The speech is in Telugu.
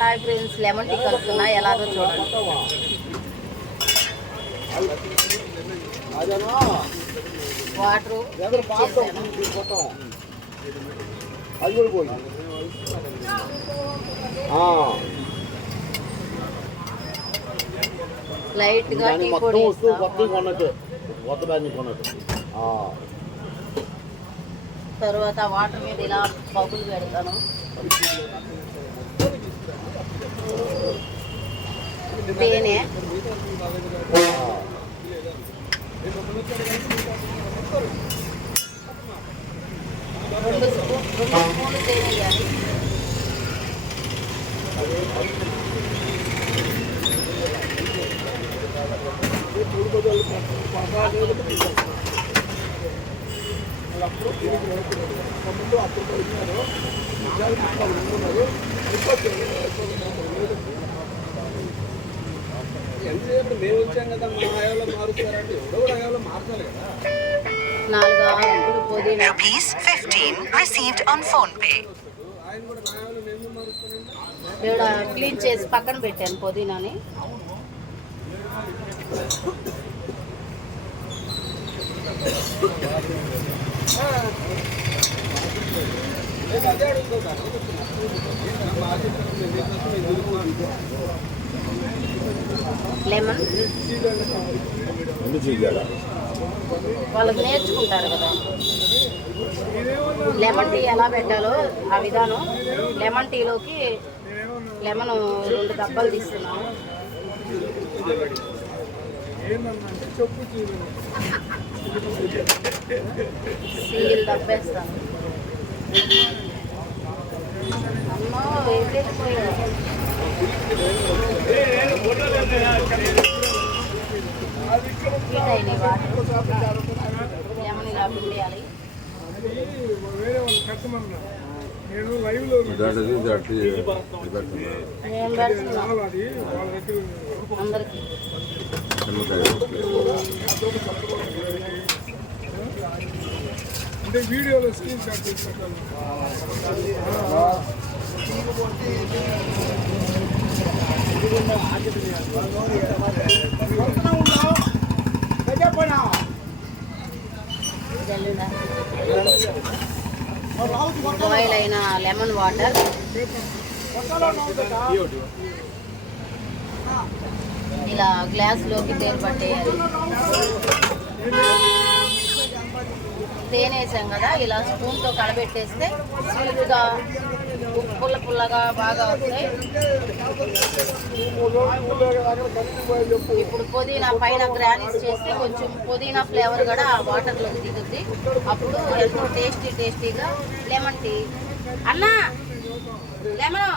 హాయ్ ఫ్రెండ్స్, లెమన్ టీ కలుపుతున్నా, ఎలాగో చూడండి. వాటర్ లైట్గా టీ పొడి తర్వాత వాటర్ మీద ఇలా బబుల్ పెడతాను. తేనె 2 స్పూన్లు తేనె వేయాలి. మేము వచ్చాం కదా, మా హయాంలో మారుస్తారంటే ఎవడో కూడా హయాంలో మార్చాలి కదా. 4 ఆకులు పుదీనా. ఇక్కడ క్లీన్ చేసి పక్కన పెట్టాను పుదీనాని. లెమన్ వాళ్ళకి నేర్చుకుంటారు కదా లెమన్ టీ ఎలా పెట్టాలో ఆ విధానం. లెమన్ టీలోకి లెమన్ 2 డబ్బాలు తీసుకున్నాను. సీల్ డబ్బేస్తాను. అమ్మో వెళ్ళిపోయాడు. హీట్ అయినాయి వాటర్. లెమన్ ఇలా పిండేయాలి. అందరికి అంటే వీడియోలో స్క్రీన్ షాట్ చేసి పెట్టాలి. బాయిల్ అయిన లెమన్ వాటర్ ఇలా గ్లాస్లోకి తేనె పట్టేయాలి. తేనె వేసాం కదా, ఇలా స్పూన్తో కలబెట్టేస్తే స్వీట్గా పుల్ల పుల్లగా బాగా వస్తాయి. ఇప్పుడు పుదీనా పైన గ్రానిష్ చేస్తే కొంచెం పుదీనా ఫ్లేవర్ కూడా ఆ వాటర్లోకి దిగుద్ది. అప్పుడు ఎంతో టేస్టీగా లెమన్ టీ. అన్నా లెమన్